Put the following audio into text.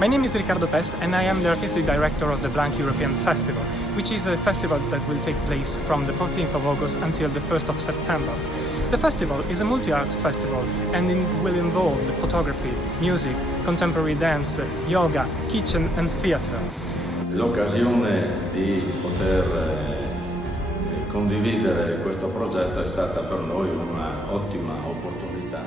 My name is Riccardo Pes and I am the Artistic Director of the Blanc European Festival, which is a festival that will take place from the 14th of August until the 1st of September. The festival is a multi-art festival and it will involve the photography, music, contemporary dance, yoga, kitchen and theatre. L'occasione di poter condividere questo progetto è stata per noi un'ottima opportunità.